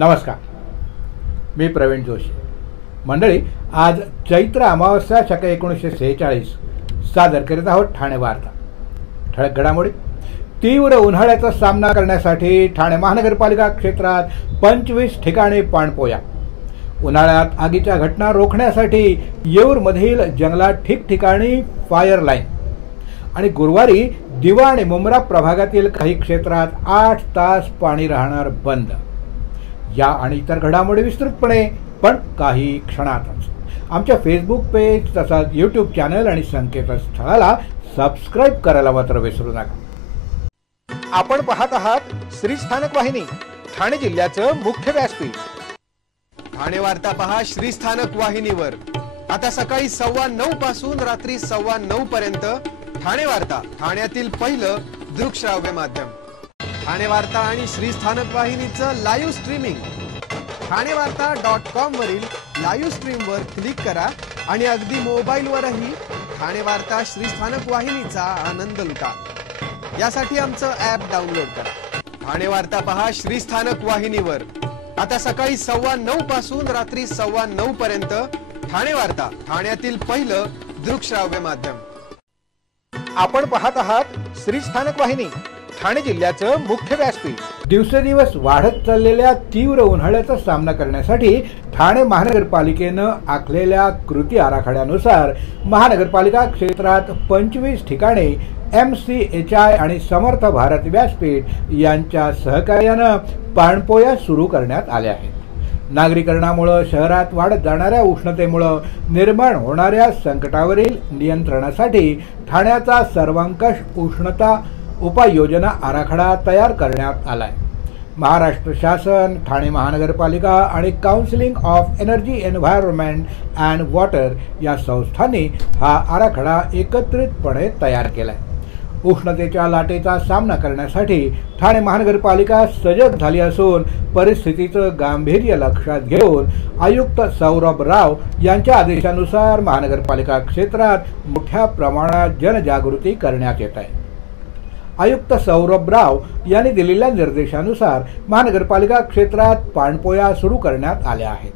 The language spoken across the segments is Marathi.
नमस्कार, मी प्रवीण जोशी. मंडळी, आज चैत्र अमावस्या शके 1946 सादर करीत आहोत ठाणे वार्ता. ठळक घडामोडी. तीव्र उन्हाळ्याचा सामना करण्यासाठी ठाणे महानगरपालिका क्षेत्रात 25 ठिकाणी पाणपोया. उन्हाळ्यात आगीच्या घटना रोखण्यासाठी येऊरमधील जंगलात ठिकठिकाणी फायर लाईन. आणि गुरुवारी दिवा आणि मुंब्रा प्रभागातील काही क्षेत्रात 8 तास पाणी राहणार बंद. या आणि इतर घडामोडी विस्तृतपणे पण काही क्षणातच. आमच्या फेसबुक पेज तसंच यूट्यूब चॅनल आणि संकेतस्थळाला सबस्क्राईब करायला मात्र विसरू नका. आपण पाहत आहात श्री स्थानक वाहिनी, ठाणे जिल्ह्याचं मुख्य व्यासपीठ. ठाणे वार्ता पहा श्री स्थानक वाहिनीवर. आता सकाळी 9:15 पासून रात्री 9:15 पर्यंत ठाणे वार्ता, ठाण्यातील पहिलं दृकश्राव्य माध्यम. ठाणे वार्ता आणि श्री स्थानक वाहिनीचं लाईव्ह स्ट्रीमिंग ठाणेवार्ता.com वरील लाईव्ह स्ट्रीम वर क्लिक करा आणि अगदी मोबाईलवरही ठाणे वार्ता श्री स्थानक वाहिनीचा आनंद लुटा. यासाठी आमचं ॲप डाउनलोड करा. ठाणे वार्ता पहा श्री स्थानक वाहिनीवर. आता सकाळी 9:15 पासून रात्री 9:15 पर्यंत ठाणे वार्ता, ठाण्यातील पहिलं दृकश्राव्य माध्यम. आपण पाहत आहात श्री स्थानक वाहिनी, ठाणे जिल्ह्याचं मुख्य व्यासपीठ. दिवसेंदिवस वाढत चाललेल्या तीव्र उन्हाळ्याचा सामना करण्यासाठी ठाणे महानगरपालिकेनं आखलेल्या कृती आराखड्यानुसार महानगरपालिका क्षेत्रात 25 ठिकाणी MCHI आणि समर्थ भारत व्यासपीठ यांच्या सहकार्यानं पाणपोया सुरू करण्यात आल्या आहेत. नागरीकरणामुळे शहरात वाढत जाणाऱ्या उष्णतेमुळे निर्माण होणाऱ्या संकटावरील नियंत्रणासाठी ठाण्याचा सर्वंकष उष्णता उपाययोजना आराखडा तयार करण्यात आलाय. महाराष्ट्र शासन, ठाणे महानगरपालिका आणि counselling of energy, environment and water या संस्थांनी हा आराखडा एकत्रितपणे तयार केलाय. उष्णतेच्या लाटेचा सामना करण्यासाठी ठाणे महानगरपालिका सजग झाली असून परिस्थितीचं गांभीर्य लक्षात घेऊन आयुक्त सौरभ राव यांच्या आदेशानुसार महानगरपालिका क्षेत्रात मोठ्या प्रमाणात जनजागृती करण्यात येत आहे. आयुक्त सौरभ राव यांनी दिलेल्या निर्देशानुसार महानगरपालिका क्षेत्रात पाणपोया सुरू करण्यात आल्या आहेत.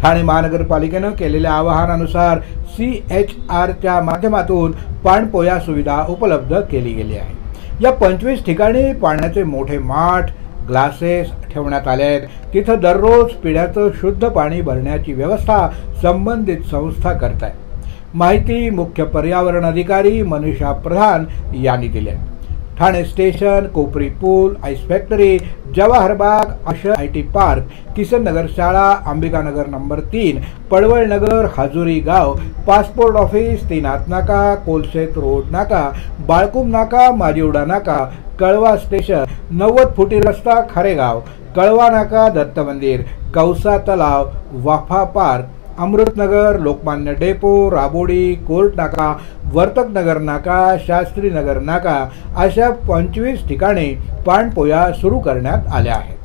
ठाणे महानगरपालिकेनं केलेल्या आवाहनानुसार CHRच्या माध्यमातून पाणपोया सुविधा उपलब्ध केली गेली आहे. या 25 ठिकाणी पाण्याचे मोठे माठ, ग्लासेस ठेवण्यात आले आहेत. तिथं दररोज पिण्याचं शुद्ध पाणी भरण्याची व्यवस्था संबंधित संस्था करत आहे. माहिती मुख्य पर्यावरण अधिकारी मनीषा प्रधान यांनी दिली आहे. ठाणे स्टेशन, कोपरी पूल, आईस फॅक्टरी, जवाहर बाग, IT पार्क, किसन नगर शाळा, अंबिकानगर नंबर 3, पडवळ नगर, हजुरी गाव, पासपोर्ट ऑफिस, 3 हात नाका, कोलशेत रोड नाका, बाळकुम नाका, माजिवडा नाका, कळवा स्टेशन, 90 फुटी रस्ता, खारेगाव, कळवा नाका, Datta Mandir, Kausa Talav, Wafa Park, Amrutnagar, Lokmanya Depot, Rabodi, Court Naka, Vartak नगर नाका, शास्त्री नगर नाका अशा 25 ठिकाणी पाणपोया सुरू करण्यात आल्या आहेत.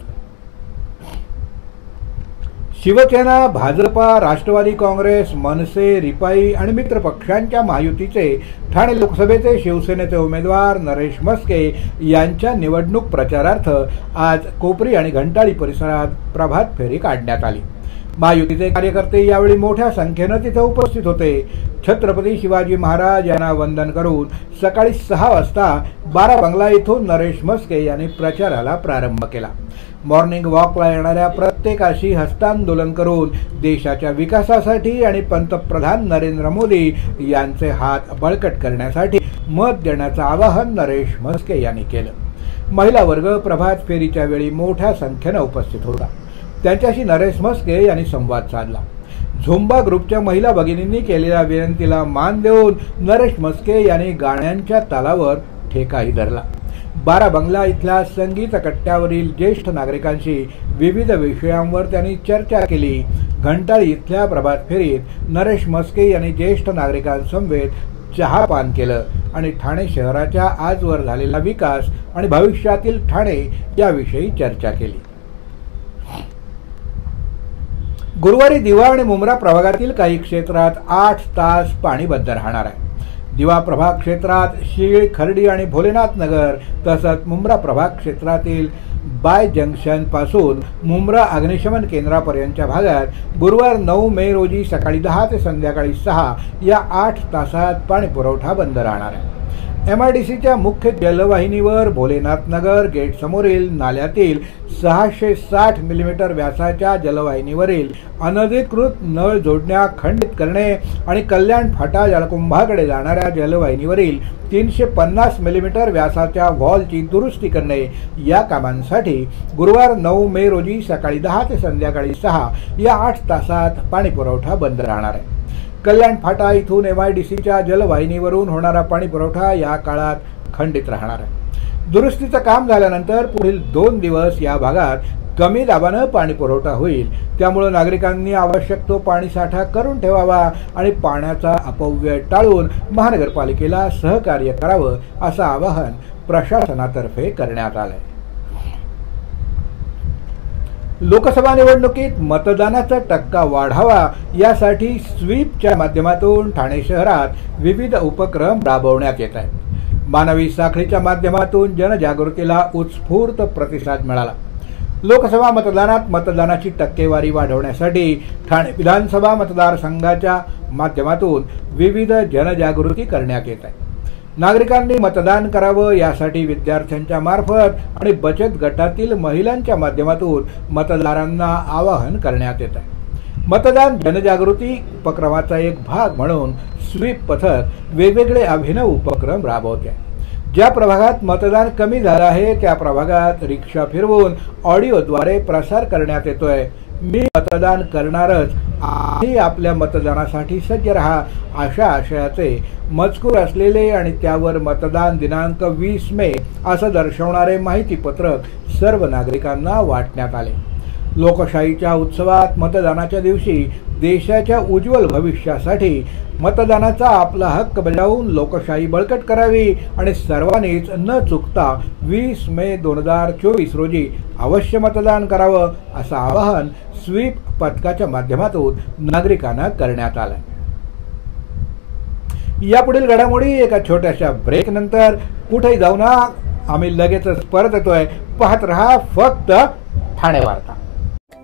शिवसेना, भाजपा, राष्ट्रवादी काँग्रेस, मनसे, रिपाई आणि मित्र पक्षांच्या महायुतीचे ठाणे लोकसभेचे शिवसेनेचे उमेदवार नरेश म्हस्के यांच्या निवडणूक प्रचारार्थ आज कोपरी आणि घंटाळी परिसरात प्रभात फेरी काढण्यात आली. महायुतीचे कार्यकर्ते यावेळी मोठ्या संख्येनं तिथे उपस्थित होते. छत्रपती शिवाजी महाराज यांना वंदन करून सकाळी 6 वाजता 12 बंगला इथून नरेश म्हस्के यांनी प्रचाराला प्रारंभ केला. मॉर्निंग वॉकला येणाऱ्या प्रत्येकाशी हस्तांदोलन करून देशाच्या विकासासाठी आणि पंतप्रधान नरेंद्र मोदी यांचे हात बळकट करण्यासाठी मत देण्याचं आवाहन नरेश म्हस्के यांनी केलं. महिला वर्ग प्रभात फेरीच्या वेळी मोठ्या संख्येनं उपस्थित होता. त्यांच्याशी नरेश म्हस्के यांनी संवाद साधला. झुंबा ग्रुपच्या महिला भगिनींनी केलेल्या विनंतीला मान देऊन नरेश म्हस्के यांनी गाण्यांच्या तालावर ठेकाही धरला. 12 बंगला इथल्या संगीत कट्ट्यावरील ज्येष्ठ नागरिकांशी विविध विषयांवर त्यांनी चर्चा केली. घंटाळी इथल्या प्रभात फेरीत नरेश म्हस्के यांनी ज्येष्ठ नागरिकांसमवेत चहापान केलं आणि ठाणे शहराच्या आजवर झालेला विकास आणि भविष्यातील ठाणे याविषयी चर्चा केली. गुरुवारी दिवा आणि मुंब्रा प्रभागातील काही क्षेत्रात 8 तास पाणी बंद राहणार आहे. दिवा प्रभाग क्षेत्रात शीळ, खर्डी आणि भोलेनाथ नगर तसंच मुंब्रा प्रभाग क्षेत्रातील बाय जंक्शन पासून मुंब्रा अग्निशमन केंद्रापर्यंतच्या भागात गुरुवार 9 मे रोजी सकाळी 10 ते संध्याकाळी 6 या 8 तासात पाणी पुरवठा बंद राहणार आहे. MIDCच्या मुख्य जलवाहिनीवर भोलेनाथ नगर गेट समोरील नाल्यातील 660 मिलीमीटर व्यासाच्या जलवाहिनीवरील अनधिकृत नळ जोडण्या खंडित करणे आणि कल्याण फाटा जलकुंभाकडे जाणाऱ्या जलवाहिनीवरील 350 मिलीमीटर व्यासाच्या व्हॉल्वची दुरुस्ती करणे या कामांसाठी गुरुवार 9 मे रोजी सकाळी 10 ते संध्याकाळी 6 या 8 तासात पाणी पुरवठा बंद राहणार आहे. कल्याण फाटा इथून MIDCच्या जलवाहिनीवरून होणारा पाणी पुरवठा या काळात खंडित राहणार आहे. दुरुस्तीचं काम झाल्यानंतर पुढील 2 दिवस या भागात कमी दाबानं पाणी पुरवठा होईल. त्यामुळे नागरिकांनी आवश्यक तो पाणी साठा करून ठेवावा आणि पाण्याचा अपव्यय टाळून महानगरपालिकेला सहकार्य करावं असं आवाहन प्रशासनातर्फे करण्यात आलंय. लोकसभा निवडणुकीत मतदानाचा टक्का वाढावा यासाठी स्वीपच्या माध्यमातून ठाणे शहरात विविध उपक्रम राबवण्यात येत आहेत. मानवी साखळीच्या माध्यमातून जनजागृतीला उत्स्फूर्त प्रतिसाद मिळाला. लोकसभा मतदानात मतदानाची टक्केवारी वाढवण्यासाठी ठाणे विधानसभा मतदारसंघाच्या माध्यमातून विविध जनजागृती करण्यात येत आहे. नागरिकांनी मतदान करावं यासाठी विद्यार्थ्यांच्या मार्फत आणि बचत गटातील महिलांच्या माध्यमातून मतदारांना आवाहन करण्यात येत आहे. मतदान जनजागृती उपक्रमाचा एक भाग म्हणून स्वीप पथक वेगवेगळे अभिनव उपक्रम राबवते. ज्या प्रभागात मतदान कमी झालं आहे त्या प्रभागात रिक्षा फिरवून ऑडिओद्वारे प्रसार करण्यात येतोय. मी मतदान करणारच, आम्ही आपल्या मतदानासाठी सज्ज राहा अशा आशयाचे मजकूर असलेले आणि त्यावर मतदान दिनांक 20 मे असं दर्शवणारे माहितीपत्रक सर्व नागरिकांना वाटण्यात आले. लोकशाहीच्या उत्सवात मतदानाच्या दिवशी देशाच्या उज्ज्वल भविष्यासाठी मतदानाचा आपला हक्क बजावून लोकशाही बळकट करावी आणि सर्वांनीच न चुकता 20 मे 2024 रोजी अवश्य मतदान करावं असं आवाहन स्वीप पथकाच्या माध्यमातून नागरिकांना करण्यात आलं. यापुढील घडामोडी एका छोट्याशा ब्रेक नंतर कुठेही जाऊ ना, आम्ही लगेचच परत येतोय. पाहत रहा फक्त ठाणे वार्ता.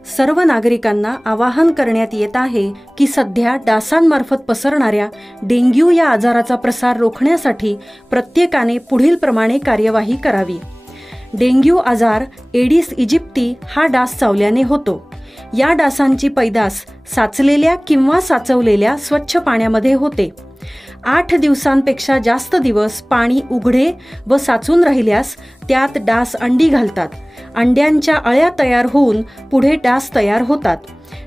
सर्व नागरिकांना आवाहन करण्यात येत आहे की सध्या डासांमार्फत पसरणाऱ्या डेंग्यू या आजाराचा प्रसार रोखण्यासाठी प्रत्येकाने पुढील प्रमाणे कार्यवाही करावी. डेंग्यू आजार एडिस इजिप्ती हा डास चावल्याने होतो. या डासांची पैदास साचलेल्या किंवा साचवलेल्या स्वच्छ पाण्यामध्ये होते. 8 दिवसांपेक्षा जास्त दिवस पाणी उघडे व साचून राहिल्यास त्यात डास अंडी घालतात. अंड्यांच्या अळ्या तयार होऊन पुढे डास तयार होतात.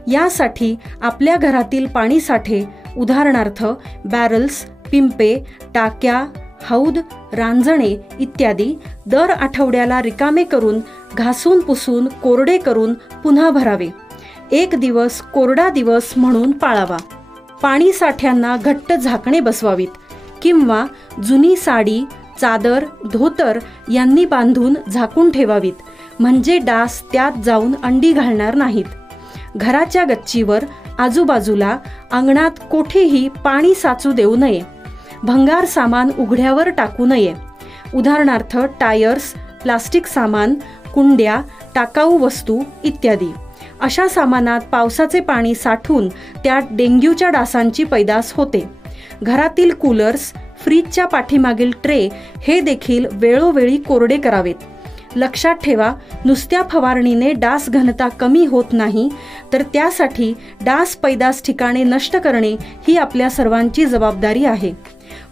यासाठी आपल्या घरातील पाणी साठे उदाहरणार्थ बॅरल्स, पिंपे, टाक्या, हौद, रांजणे इत्यादी दर आठवड्याला रिकामे करून घासून पुसून कोरडे करून पुन्हा भरावे. 1 दिवस कोरडा दिवस म्हणून पाळावा. पाणी साठ्यांना घट्ट झाकणे बसवावीत किंवा जुनी साडी, चादर, धोतर यांनी बांधून झाकून ठेवावीत, म्हणजे डास त्यात जाऊन अंडी घालणार नाहीत. घराच्या गच्चीवर, आजूबाजूला, अंगणात कोठेही पाणी साचू देऊ नये. भंगार सामान उघड्यावर टाकू नये. उदाहरणार्थ टायर्स, प्लास्टिक सामान, कुंड्या, टाकाऊ वस्तू इत्यादी. अशा सामानात पावसाचे पाणी साठून त्यात डेंग्यूच्या डासांची पैदास होते. घरातील कूलर्स, फ्रीजच्या पाठीमागील ट्रे हे देखील वेळोवेळी कोरडे करावेत. लक्षात ठेवा, नुसत्या फवारणीने डास घनता कमी होत नाही, तर त्यासाठी डास पैदास ठिकाणे नष्ट करणे ही आपल्या सर्वांची जबाबदारी आहे.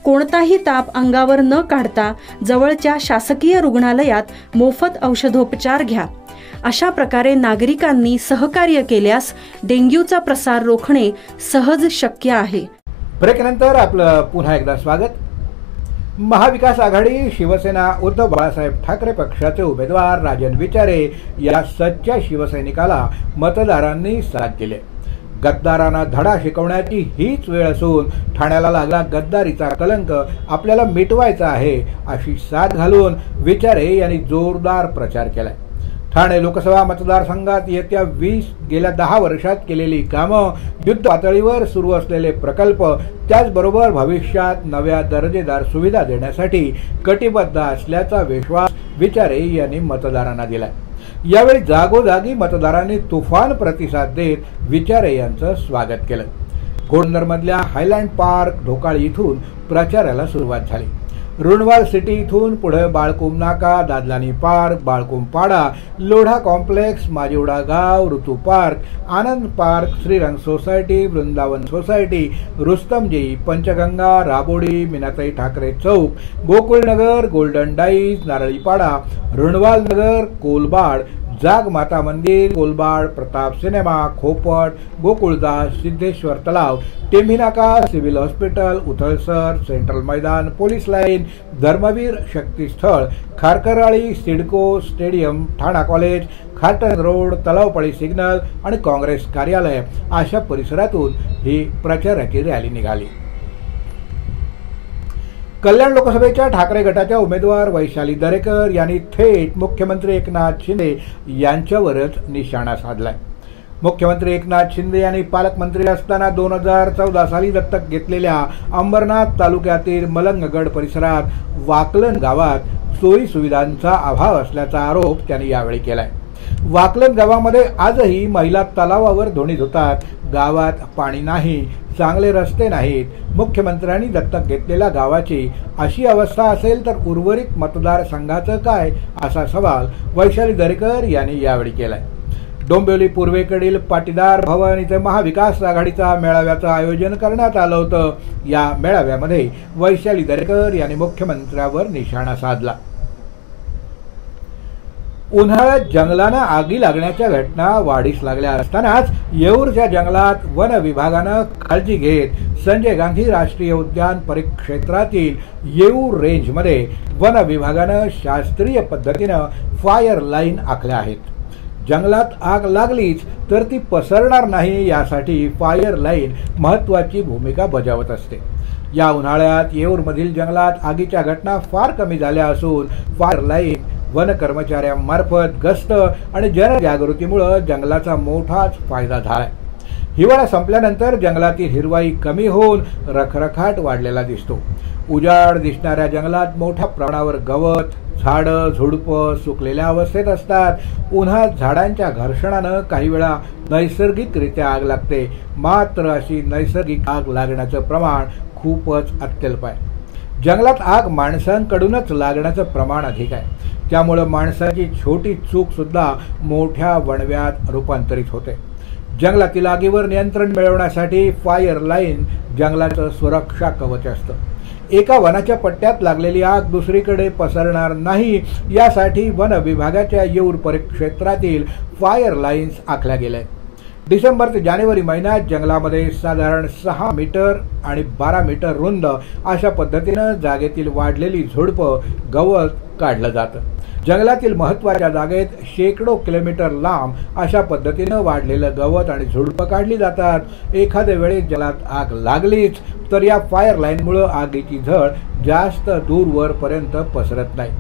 कोणताही ताप अंगावर न काढता जवळच्या शासकीय रुग्णालयात मोफत औषधोपचार घ्या. अशा प्रकारे नागरिकांनी सहकार्य केल्यास डेंग्यूचा प्रसार रोखणे सहज शक्य आहे. ब्रेकनंतर आपलं पुन्हा एकदा स्वागत. महाविकास आघाडी शिवसेना उद्धव बाळासाहेब ठाकरे पक्षाचे उमेदवार राजन विचारे या सच्च्या शिवसैनिकाला मतदारांनी साथ दिली. गद्दारांना धडा शिकवण्याची हीच वेळ असून ठाण्याला लागला गद्दारीचा कलंक आपल्याला मिटवायचा आहे अशी साथ घालून विचारे यांनी जोरदार प्रचार केलाय. ठाणे लोकसभा मतदारसंघात गेल्या 10 वर्षात केलेली कामं, युद्ध पातळीवर सुरू असलेले प्रकल्प, त्याचबरोबर भविष्यात नव्या दर्जेदार सुविधा देण्यासाठी कटिबद्ध असल्याचा विश्वास विचारे यांनी मतदारांना दिलाय. यावेळी जागोजागी मतदारांनी तुफान प्रतिसाद देत विचारे यांचं स्वागत केलं. घोडनरमधल्या हायलँड पार्क ढोकाळी इथून प्रचाराला सुरुवात झाली. रुणवाल सिटी इथून पुढे बाळकुम नाका, दादलानी पार्क, बाळकुम पाडा, Lodha complex, Majiwada Gaon, Ritu Park, Anand Park, Shrirang Society, Vrindavan Society, Rustomjee, Panchganga, Rabodi, Meenatai Thackeray Chowk, Gokulnagar, Golden Dyes, Naralipada, Runwal Nagar, Kolbad, Jag Mata Mandir, Kolbad, Pratap Cinema, Khopat, Gokuldas, Siddheshwar Talav, Tembhi Naka, Civil Hospital, Uthalsar, Central Maidan, Police Line, Dharmaveer Shaktisthal, Kharkarali, CIDCO, Stadium, Thana College, Khatan Road, Talavpali Signal आणि काँग्रेस कार्यालय अशा परिसरातून ही प्रचाराची रॅली निघाली. कल्याण लोकसभेच्या ठाकरे गटाच्या उमेदवार वैशाली दरेकर यांनी थेट मुख्यमंत्री एकनाथ शिंदे यांच्यावरच निशाणा साधलाय. मुख्यमंत्री एकनाथ शिंदे यांनी पालकमंत्री असताना 2014 साली दत्तक घेतलेल्या अंबरनाथ तालुक्यातील मलंगगड परिसरात वाकलन गावात सोयी सुविधांचा अभाव असल्याचा आरोप त्यांनी यावेळी केलाय. वाकलन गावामध्ये आजही महिला तलावावर धुणी धुतात. गावात पाणी नाही, चांगले रस्ते नाहीत. मुख्यमंत्र्यांनी दत्तक घेतलेल्या गावाची अशी अवस्था असेल तर उर्वरित मतदारसंघाचं काय, असा सवाल वैशाली दरेकर यांनी यावेळी केलाय. डोंबिवली पूर्वेकडील पाटीदार भवन इथे महाविकास आघाडीचा मेळाव्याचं आयोजन करण्यात आलं होतं. या मेळाव्यामध्ये वैशाली दरेकर यांनी मुख्यमंत्र्यावर निशाणा साधला. उन्हाळ्यात जंगलांना आगी लागण्याच्या घटना वाढीस लागल्या असतानाच येऊरच्या जंगलात वन विभागानं काळजी घेत संजय गांधी राष्ट्रीय उद्यान परिक्षेत्रातील येऊर रेंजमध्ये वन विभागानं शास्त्रीय पद्धतीनं फायर लाईन आखल्या आहेत. जंगलात आग लागलीच तर ती पसरणार नाही यासाठी फायर लाईन महत्त्वाची भूमिका बजावत असते. या उन्हाळ्यात येऊरमधील जंगलात आगीच्या घटना फार कमी झाल्या असून फायर लाईन वन कर्मचाऱ्यांमार्फत गस्त आणि जनजागृतीमुळे जंगलाचा मोठाच फायदा झालाय. हिवाळा संपल्यानंतर जंगलातील हिरवाई कमी होऊन रखरखाट वाढलेला दिसतो. उजाड दिसणाऱ्या जंगलात मोठ्या प्रमाणावर गवत, झाडं, झुडपं सुकलेल्या अवस्थेत असतात. उन्हात झाडांच्या घर्षणानं काही वेळा नैसर्गिकरित्या आग लागते. मात्र अशी नैसर्गिक आग लागण्याचं प्रमाण खूपच अत्यल्प आहे. जंगलात आग माणसांकडूनच लागण्याचं प्रमाण अधिक आहे. त्यामुळे माणसाची छोटी चूक सुद्धा मोठ्या वणव्यात रूपांतरित होते. जंगलातील आगीवर नियंत्रण मिळवण्यासाठी फायर लाईन जंगलाचं सुरक्षा कवच असतं. एका वनाच्या पट्ट्यात लागलेली आग दुसरीकडे पसरणार नाही यासाठी वन विभागाच्या येऊर परिक्षेत्रातील फायर लाईन्स आखल्या गेल्या. डिसेंबर ते जानेवारी महिन्यात जंगलामध्ये साधारण 6 मीटर आणि 12 मीटर रुंद अशा पद्धतीनं जागेतील वाढलेली झुडपं, गवत काढलं जातं. जंगलातील महत्त्वाच्या जागेत शेकडो किलोमीटर लांब अशा पद्धतीनं वाढलेलं गवत आणि झुडपं काढली जातात. एखाद्या वेळेस जंगलात आग लागलीच तर या फायर लाईनमुळे आगीची झळ जास्त दूरवरपर्यंत पसरत नाही.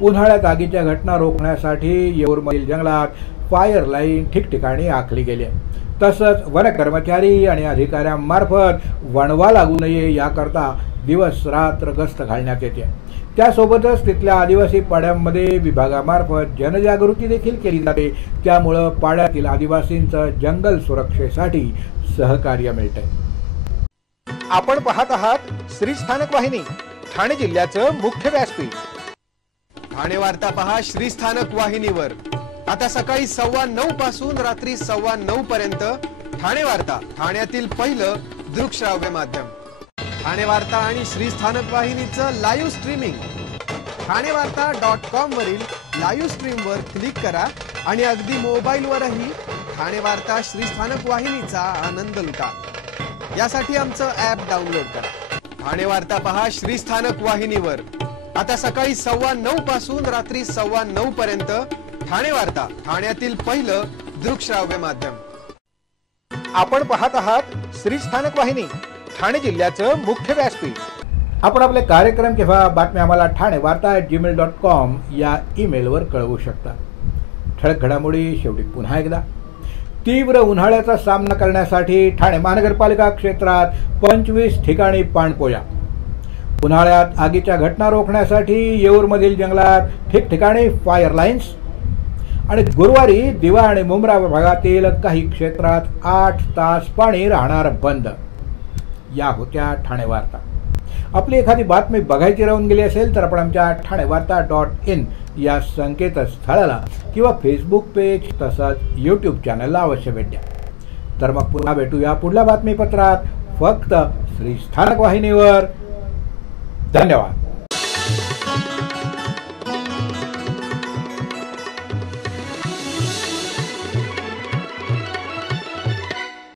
उन्हाळ्यात आगीच्या घटना रोखण्यासाठी येऊरमधील जंगलात फायर लाईन ठिकठिकाणी आखली गेली आहे. तसंच वन कर्मचारी आणि अधिकाऱ्यांमार्फत वणवा लागू नये याकरता दिवस रात्र गस्त घालण्यात येते. त्यासोबतच तिथल्या आदिवासी पाड्यांमध्ये विभागामार्फत जनजागृती देखील केली जाते. त्यामुळं पाड्यातील आदिवासींचं जंगल सुरक्षेसाठी सहकार्य मिळतंय. आपण पाहत आहात श्री स्थानक वाहिनी, ठाणे जिल्ह्याचं मुख्य व्यासपीठ. ठाणे वार्ता पहा श्री स्थानक वाहिनीवर. आता सकाळी 9:15 पासून रात्री 9:15 पर्यंत ठाणे वार्ता, ठाण्यातील पहिलं दृकश्राव्य माध्यम. ठाणे वार्ता आणि श्री स्थानक वाहिनीचं लाईव्ह स्ट्रीमिंग ठाणेवार्ता.com वरील लाईव्ह स्ट्रीमवर क्लिक करा आणि अगदी मोबाईलवरही ठाणे वार्ता श्री स्थानक वाहिनीचा आनंद लुटा. यासाठी आमचं ॲप डाउनलोड करा. ठाणे वार्ता पहा श्री स्थानक वाहिनीवर. आता सकाळी 9:15 पासून रात्री 9:15 पर्यंत ठाणे वार्ता, ठाण्यातील पहिलं दृकश्राव्य माध्यम. आपण पाहत आहात श्री स्थानक वाहिनी, ठाणे जिल्ह्याचं मुख्य व्यासपीठ. आपण आपले कार्यक्रम किंवा बातम्या आम्हाला ठाणेवार्ता@gmail.com या ईमेलवर कळवू शकता. ठळक घडामोडी शेवटी पुन्हा एकदा. तीव्र उन्हाळ्याचा सामना करण्यासाठी ठाणे महानगरपालिका क्षेत्रात 25 ठिकाणी पाणपोया. उन्हाळ्यात आगीच्या घटना रोखण्यासाठी येऊरमधील जंगलात ठिकठिकाणी फायर लाईन्स. आणि गुरुवारी दिवा आणि मुंब्रा भागातील काही क्षेत्रात 8 तास पाणी राहणार बंद. या होत्या ठाणे वार्ता. आपली एखादी बातमी बघायची राहून गेली असेल तर आपण आमच्या ठाणेवार्ता.in या संकेतस्थळाला किंवा फेसबुक पेज तसंच यूट्यूब चॅनलला अवश्य भेट द्या. तर मग पुन्हा भेटूया पुढल्या बातमीपत्रात फक्त श्री स्थानक वाहिनीवर. धन्यवाद.